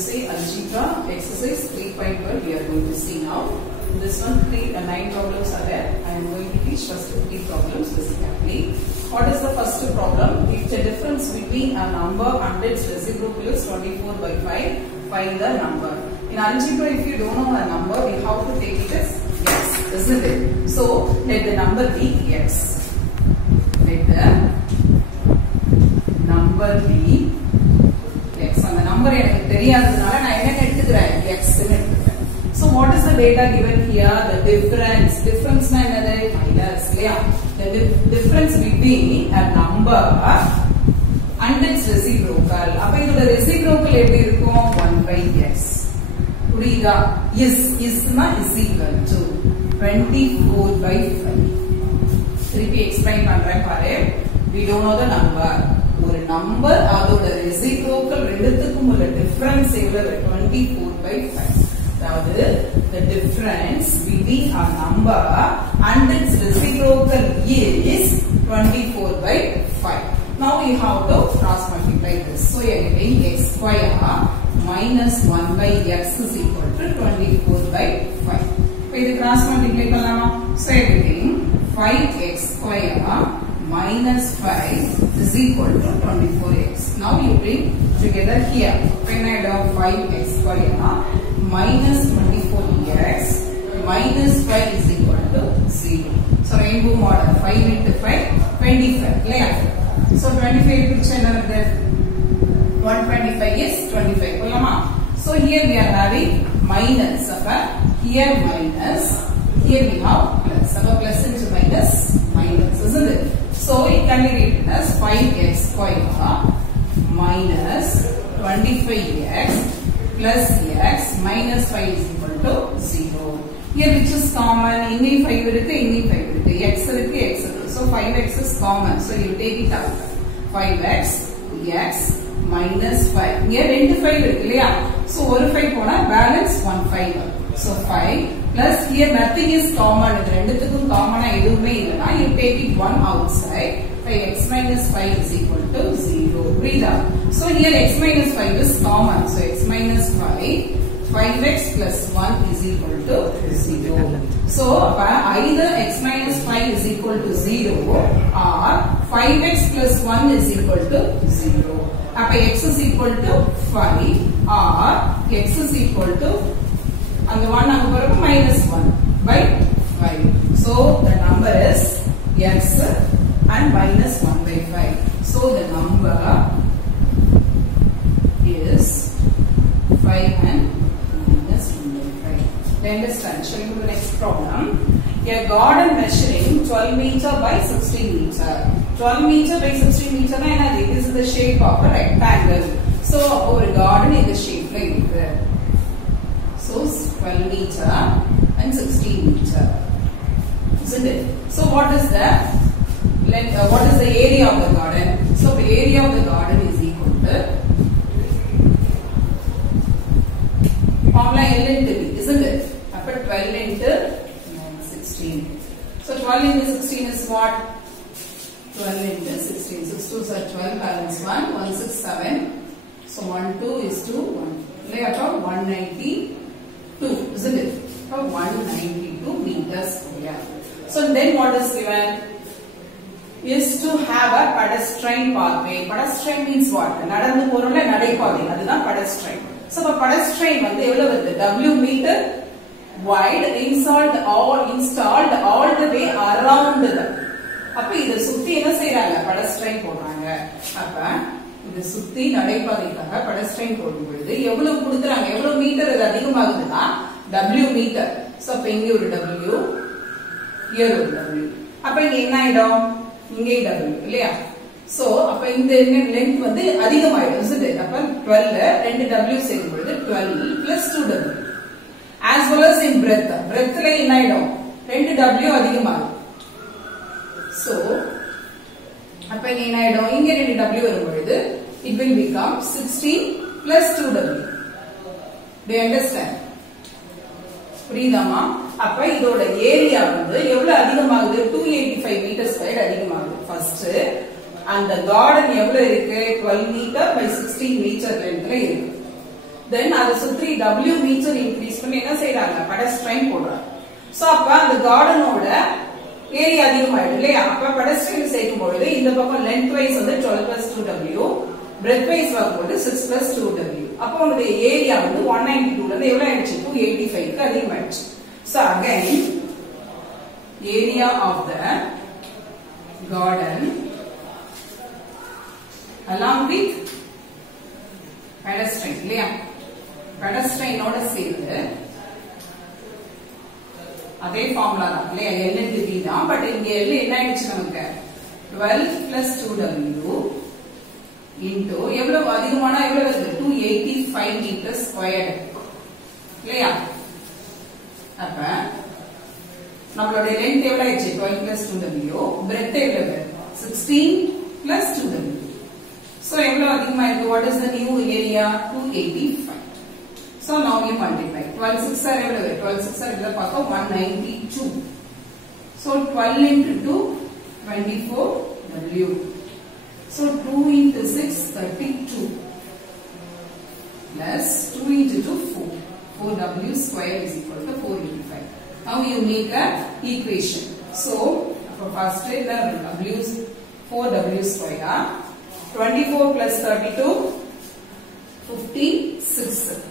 say algebra exercise 3.1 we are going to see now. This one 9 problems are there. I am going to teach first 3 problems basically. What is the first problem? If the difference between a number and its reciprocal is 24 by 5, find the number. In algebra, if you don't know a number, we have to take it as x, isn't it? So let the number be x. Let the number be x. And the number x. So what is the data given here? The difference. Difference minus. The difference between a number and its reciprocal. Appo the reciprocal eppadi irukum? 1 by x. Purida is equal to 24 by 5. 3p explain pandren paare. We don't know the number. ஒரு number அதோட reciprocal ரெண்டுத்துக்கும் உள்ள difference எவ்வளவு? 24 by 5. அதாவது the difference between a number and its reciprocal is 24 by 5. Now we have to cross multiply this. So you are getting x square minus 1 by x is equal to 24 by 5. So this cross multiply பண்ணலாமா? So you are getting 5x square minus 5 is equal to 24x. Now you bring together here. When I do 5x square minus 24x minus 5 is equal to 0. So rainbow model 5 into 5 25. Clear? So 25 picture there. 125 is 25. So here we are having minus. Here minus. Here we have plus. Plus into minus. Minus, isn't it? So it can be written as 5x square minus 25x plus x minus 5 is equal to 0. Here which is common? Inni 5 irukku, inni 5 irukku. X irukku, x irukku. So 5x is common. So you take it out. 5x, x minus 5. Here 2 5 irukku illaya? So 1 5 pona balance 1 5. So 5 plus here nothing is common. Idu renduthukkum common ah eduvume illana. You take it 1 outside. 5x minus 5 is equal to 0. Read out. So here x minus 5 is common. So x minus 5x plus 1 is equal to 0. So either x minus 5 is equal to 0 or 5x plus 1 is equal to 0. X is equal to 5 or x is equal to and the one number minus 1 by 5. So the number is x and minus 1 by 5. So the number is 5 and minus 1 by 5. Understand? Shall we go to the next problem? A garden measuring 12 meter by 16 meter. 12 meter by 16 meter na this is the shape of a rectangle. So our garden in the shape like this. So 12 meter and 16 meter, isn't it? So what is the area of the garden? So the area of the garden is equal to formula L into B, isn't it? After 12 into 16. So 12 into 16 is what? 12 into 16. 6 2s are 12, balance 1, 1 6 7. So 1 2 is 2, 1. Lay out 192, isn't it? 192 meters square. So then what is given? Is to have a pedestrian pathway. Pedestrian means what? Nadandu porumla nadaipaathai. Adha pedestrian. So for pedestrian வந்து எவ்வளவு வருது? W meter wide installed all the way around the. அப்ப இத சுத்தி என்ன செய்றாங்க? pedestrian போடுறாங்க. அப்ப இத சுத்தி நடைபாதைக்காக pedestrian போடும் பொழுது எவ்வளவு கொடுக்கறாங்க? எவ்வளவு மீட்டர் இது அதிகமாகுதுன்னா W மீட்டர். சோ அப்ப இங்க ஒரு W, here ஒரு W. அப்ப இங்க என்ன ஆயிடும்? இங்கே W இல்லையா? சோ அப்ப இந்த லெந்த் வந்து அதிகமாயிடும். isn't it? அப்ப 12 ரெண்டு W சேரும் பொழுது 12 plus 2W. as well as in breadth. breadthல என்ன ஆயிடும்? ரெண்டு W அதிகமாகும். So அப்ப இங்க என்ன ஆயிடும்? இங்க ரெண்டு W வரும் பொழுது it will become 16 plus 2W. Do you understand? புரியுதாமா? அப்ப இதோட ஏரியா வந்து எவ்வளவு அதிகமாகுது? 285 மீட்டர் ஸ்கொயர் அதிகமாகுது. ஃபர்ஸ்ட் அந்த கார்டன் எவ்வளவு இருக்கு? 12 மீட்டர் by 16 மீட்டர் லென்த்ல இருக்கு. then அதை சுற்றி W மீட்டர் இன்க்ரீஸ் பண்ணி என்ன செய்றாங்க பெடஸ்ட்ரைன் போடுறாங்க சோ அப்ப அந்த கார்டனோட ஏரியா அதிகமாயிடும் இல்லையா அப்ப பெடஸ்ட்ரைன் சேர்க்கும் பொழுது இந்த பக்கம் லென்த் வைஸ் வந்து 12 + 2W breadth வைஸ் வரும்போது 6 + 2W அப்ப உங்களுடைய ஏரியா வந்து 192 ல இருந்து எவ்வளவு ஆயிடுச்சு 285 க்கு அதிகமாயிடுச்சு so again area of the garden along with pedestrian இல்லையா pedestrian ஓட சேர்த்து அதே ஃபார்முலா தான் இல்லையா L into B தான் பட் இங்க L என்ன ஆயிடுச்சு நமக்கு 12 + 2W into எவ்வளவு அதிகமான எவ்வளவு வருது 285 மீட்டர் ஸ்கொயர்ட் இல்லையா அப்ப நம்மளோட லெந்த் எவ்வளவு ஆயிடுச்சு 12 + 2W breadth எவ்வளவு 16 + 2W so எவ்வளவு அதிகமா இருக்கு what is the new area 285 so now we multiply 12 6 are எவ்வளவு 12 6 are இதல பார்க்க 192 so 12 into 2 24W so 2 into 6 32 plus 2 into 2 4 4W square is equal to 4 into 5 now you make a equation so first the W 4W square 24 plus 32 56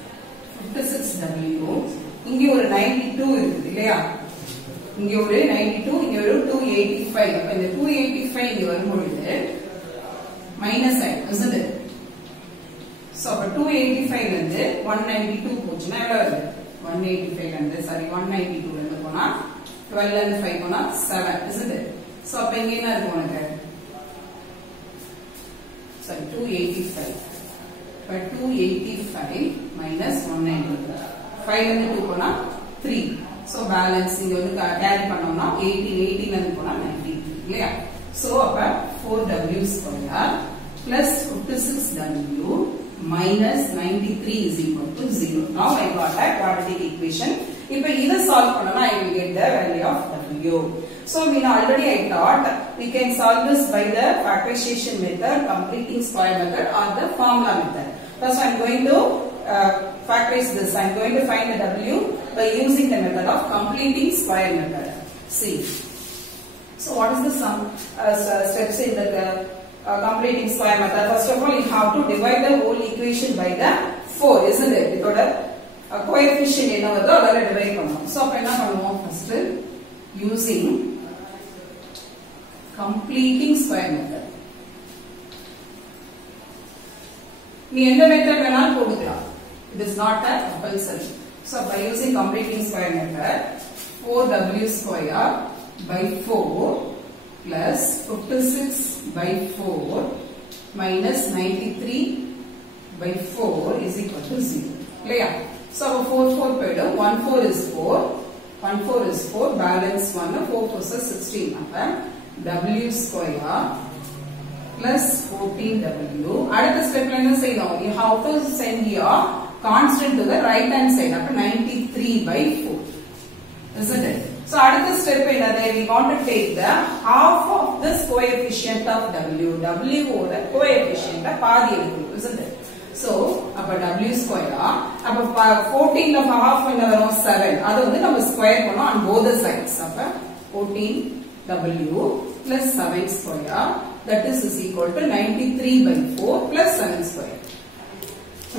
56W இங்க ஒரு 92 இருக்குது இல்லையா இங்க ஒரு 92 இங்க ஒரு 285 அப்ப இந்த 285 இங்க வரும்போது மைனஸ் ஆயிடும் isn't it so அப்ப 285 ல இருந்து 192 போச்சுனா எவ்வளவு வருது 185 ல இருந்து சாரி 192 ல இருந்து போனா 12 ல இருந்து 5 போனா 7 isn't it so அப்ப இங்க என்ன இருக்கு உனக்கு sorry 285 but 285 minus 192 5 ல இருந்து 2 போனா 3 so balance இங்க வந்து கேரி பண்ணோம்னா 18 ல இருந்து போனா 93 இல்லையா so அப்ப 4W square plus 56W minus 93 is equal to 0 now I got that quadratic equation இப்ப இத சால்வ் பண்ணனா I will get the value of W so we already I thought we can solve this by the factorization method completing square method or the formula method first I am going to factorize this I am going to find the W by using the method of completing square method see so what is the sum steps in the completing square method first of all you have to divide the whole equation by the 4 isn't it இதோட coefficient என்ன வருதோ அதல divide பண்ணனும் so அப்ப என்ன பண்ணுவோம் first using completing square method நீ எந்த மெத்தட் வேணாலும் போடுக்கலாம் it is not a compulsory so by using completing square method 4W square by 4 plus 56 by 4 minus 93 by 4 is equal to 0 இல்லையா so 4 4 போய்டும் 1 4 is 4 1 4 is 4 balance 1 4 4 is 16 அப்ப W square plus 14W அடுத்த ஸ்டெப்ல என்ன செய்யணும் you have to send your constant to the right hand side அப்ப 93 by 4 isn't it so அடுத்த step என்னது we want to take the half of this coefficient of W W ஓட coefficient பாதி எடுக்கணும் isn't it so அப்ப W square அப்ப 14 of half என்ன வரும் 7 அது வந்து நம்ம ஸ்கொயர் பண்ணோம் on both the sides அப்ப 14W plus 7 square that is equal to 93 by 4 plus 7 square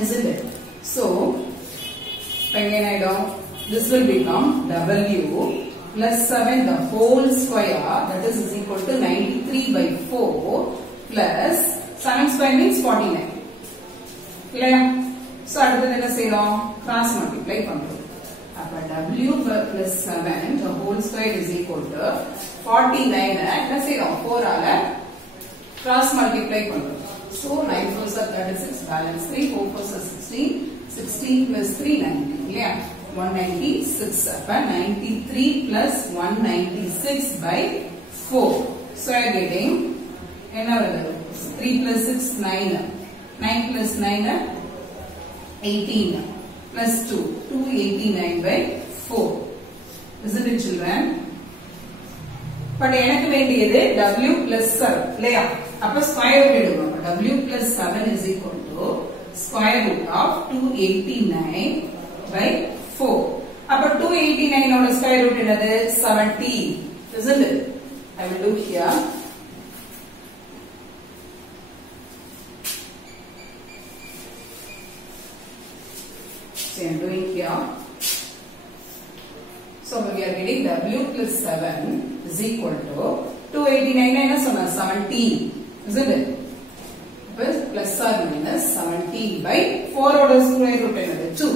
isn't it so again I know this will become W plus 7 the whole square that is equal to 93 by 4 plus 7 square means 49 இல்லையா so அடுத்து என்ன செய்யலாம் cross multiply பண்றோம் அப்ப W plus 7 the whole square is equal to 49 என்ன செய்யறோம் 4 ஆல cross multiply பண்றோம் so 9 4s are 36 balance 3 4 4s are 16 16 plus 3 90 இல்லையா 196 அப்ப 93 plus 196 by 4 so I am getting என்ன வருது 3 plus 6 9 9 plus 9 18 plus 2 289 by 4 isn't it children but எனக்கு வேண்டியது W plus 7 இல்லையா அப்ப ஸ்கொயர் ரூட் எடுக்கணும் W plus 7 is equal to square root of 289 by 4. அப்ப 289 ஓட square root என்னது 70, isn't it? I will do here. So I am doing here. So we are getting W plus 7 is equal to 289 என்ன சொன்னா 70, isn't it? Plus or minus 70 by 4 ஓட square root என்னது 2.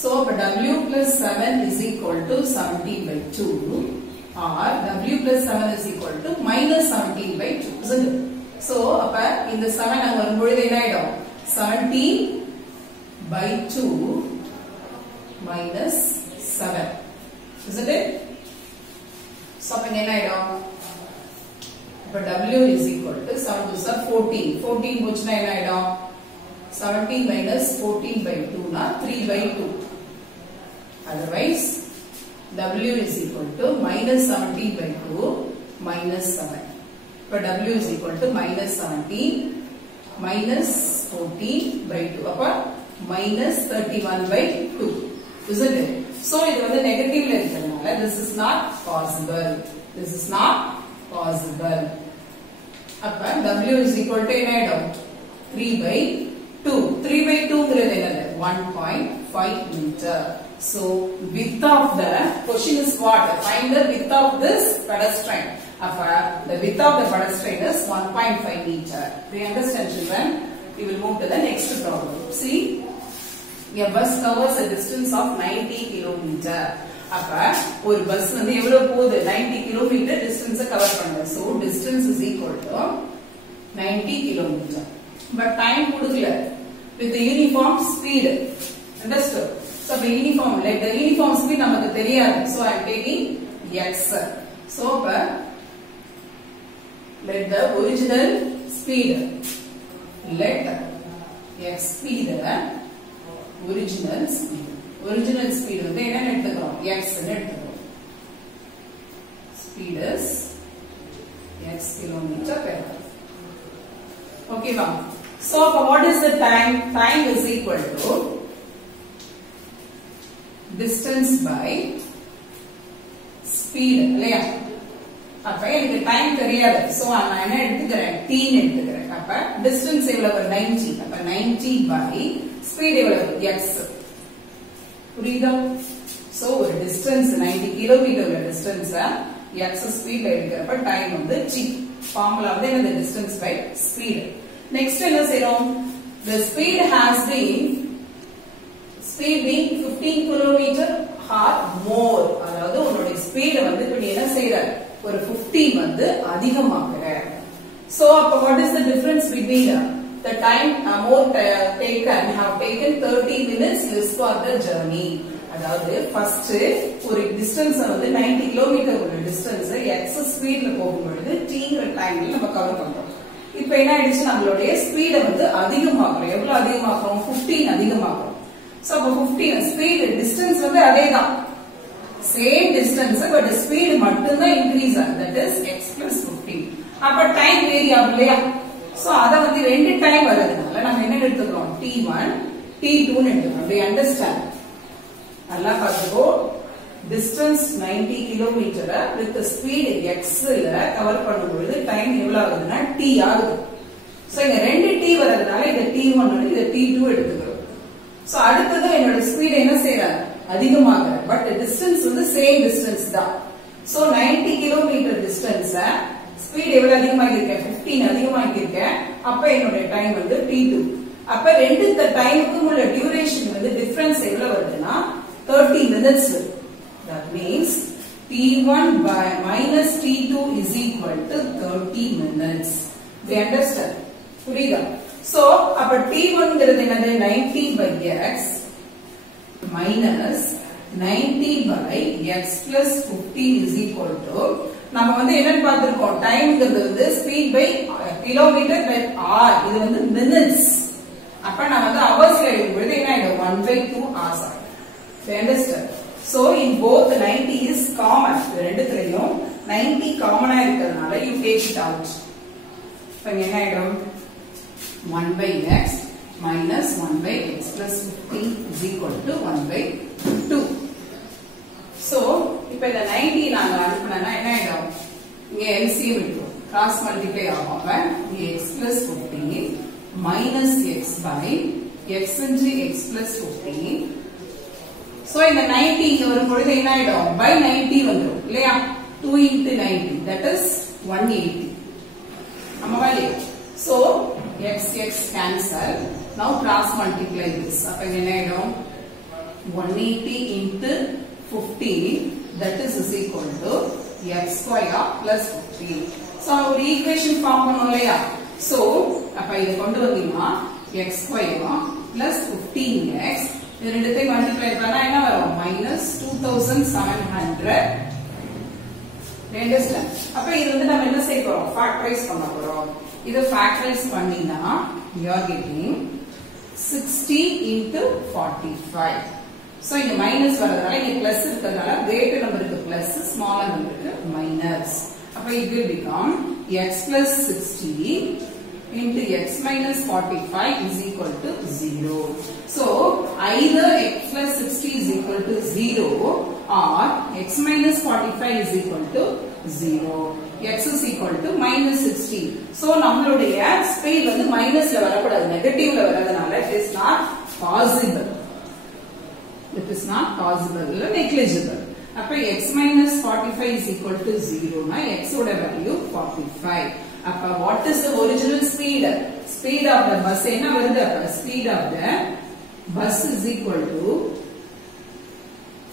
So W plus 7 is equal to 70 by 2 or W plus 7 is equal to minus 17 by 2, isn't it? So அப்ப இந்த 7 அங்க வரும்பொழுது என்ன ஆயிடும் 17 by 2 minus 7, isn't it? So அப்ப என்ன ஆயிடும் அப்ப W is equal to 7 to 14. 14 போச்சுனா என்ன ஆயிடும் 17 minus 14 by 2 na 3 by 2. Otherwise W is equal to minus 17 by 2 minus 7. But W is equal to minus 17 minus 14 by 2. அப்ப minus 31 by 2. Isn't it? So இது வந்து நெகட்டிவ்ல இருக்கிறதுனால this is not possible. This is not possible. அப்ப W is equal to என்ன ஆயிடும் 3 by 2. 3 by 2 ங்கிறது என்னது 1.5 meter. So width of the question is what? Find the width of this pedestrian. The width of the pedestrian is 1.5 meter. Do you understand, children? We will move to the next problem. See, a bus covers a distance of 90 kilometer. அப்ப ஒரு bus வந்து எவ்வளவு போகுது 90 kilometre distance cover பண்ணுது. So distance is equal to 90 kilometer. But time கொடுக்கல with the uniform speed. Understood? So the uniform, like the uniform speed நமக்கு தெரியாது. So I am taking x. So let the original speed, let x be the original speed. Original speed வந்து என்ன எடுத்துக்கிறோம் x ன்னு எடுத்துக்கிறோம். Speed is x kilometer per hour. Okay va? So what is the time? Time is equal to distance by speed இல்லையா? அப்ப எனக்கு time தெரியாது. So நான் என்ன எடுத்துக்கிறேன் t ன்னு எடுத்துக்கிறேன். அப்ப distance எவ்வளவு 90. அப்ப 90 by speed எவ்வளவு x. புரியுதா? சோ ஒரு distance 90 கிலோமீட்டர் உள்ள distance x ஸ்பீட்ல எடுக்கிறப்ப டைம் வந்து t. ஃபார்முலா வந்து என்ன distance by speed. Next என்ன செய்றோம்? The speed has been speed being 15 kilometer or more. அதாவது உன்னோட ஸ்பீட் வந்து இப்ப நீ என்ன செய்யற? ஒரு 15 வந்து அதிகமாக்குற. So அப்ப what is the difference between the time more taken have taken 30 minutes less for the journey. அதாவது first ஒரு distance வந்து 90 கிலோமீட்டர் உள்ள distance x ஸ்பீட்ல போகும்போது t ங்கிற டைம்ல நம்ம கவர் பண்றோம். இப்போ என்ன ஆயிடுச்சு நம்மளோட ஸ்பீட வந்து அதிகமாக்குறோம். எவ்வளவு அதிகமாக்குறோம் 15 அதிகமாக்குறோம். சோ அப்ப 15 ஸ்பீட் டிஸ்டன்ஸ் வந்து அதேதான் சேம் டிஸ்டன்ஸ் பட் ஸ்பீட் மட்டும் தான் இன்கிரீஸ் ஆகுது. That is x plus 15. அப்ப டைம் வேரி ஆகும் இல்லையா? சோ அத வந்து ரெண்டு டைம் வரதுனால நம்ம என்ன எடுத்துக்கிறோம் t1 t2 ன்னு எடுத்துக்கிறோம். Do you understand? நல்லா பாத்துக்கோ. distance 90 kilometer with the speed x ல கவர் பண்ணும்போது டைம் எவ்வளவு ஆகுதுன்னா t ஆகுது. சோ இங்க ரெண்டு t வரதுனால இந்த t1 வந்து இந்த t2 எடுத்துக்கிறோம். சோ அடுத்து என்னோட ஸ்பீட் என்ன செய்யறாங்க அதிகமாகுது. பட் டிஸ்டன்ஸ் வந்து சேம் டிஸ்டன்ஸ் தான். சோ 90 கிலோமீட்டர் டிஸ்டன்ஸ் ஸ்பீட் எவ்வளவு அதிகமாகி இருக்கு 15 அதிகமாகி இருக்கு. அப்ப என்னோட டைம் வந்து t2. அப்ப ரெண்டு டைமுக்கும் உள்ள டியூரேஷன் வந்து டிஃபரன்ஸ் எவ்வளவு வருதுன்னா 30 minutes. That means t1 by minus t2 is equal to 30 minutes. Do you understand? புரியுதா? So அப்ப t1 ங்கிறது என்னது 90 by x minus 90 by x plus 15 is equal to நம்ம வந்து என்ன பார்த்திருக்கோம் டைம்ங்கிறது வந்து speed by kilometre by hour. இது வந்து minutes. அப்ப நான் வந்து ஹவர்ஸ்ல எழுதும்போது என்ன ஆயிடும் 1/2 hours ஆகும். Do you understand? So in both 90 is common. ரெண்டுத்துலயும் 90 காமனா இருக்கிறதுனால you take it out. இப்ப என்ன ஆயிடும் 1/x minus 1 by x plus 15 is equal to 1 by 2. So, இப்ப இந்த 90 நாங்க அனுப்புனா என்ன ஆயிடும்? இங்க LCM இருக்கும். Cross multiply ஆகும். x plus 15 minus x by x into x plus 15. So, இந்த 90 இங்க வரும்பொழுது என்ன ஆயிடும்? By 90 வந்துரும். இல்லையா? 2 into 90 that is 180. ஆமாவா இல்லையா? So, x cancel. Now cross multiply this. அப்ப என்ன ஆயிடும்? 180 into 15 that is equal to x square plus 15. So, ஒரு equation form பண்ணோம் இல்லையா? So, அப்ப இது கொண்டு வந்தீங்கன்னா x square plus 15x இது ரெண்டுத்தையும் மல்டிப்ளை பண்ணா என்ன வரும்? minus 2700. Understand? அப்ப இது வந்து நம்ம என்ன செய்ய போறோம்? Factorize பண்ண போறோம். இத factorize பண்ணினா you are getting 60 into 45. So இங்க minus வரதுனால இங்க plus இருக்கிறதுனால greater numberக்கு plus smaller numberக்கு minus. அப்ப it will become x plus 60 into x minus 45 is equal to 0. So either x plus 60 is equal to 0 or x minus 45 is equal to 0. X is equal to minus 60. So நம்மளுடைய speed வந்து minusல வரக்கூடாது, negative-ல வரதுனால it is not possible. It is not possible, negligible. அப்ப x minus 45 is equal to 0 na x ஓட value 45. அப்ப what is the original speed? Speed of the bus என்ன வருது? அப்ப speed of the bus is equal to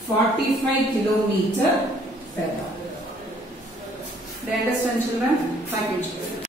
45 kilometer per hour. Do you understand, children? Thank you, children.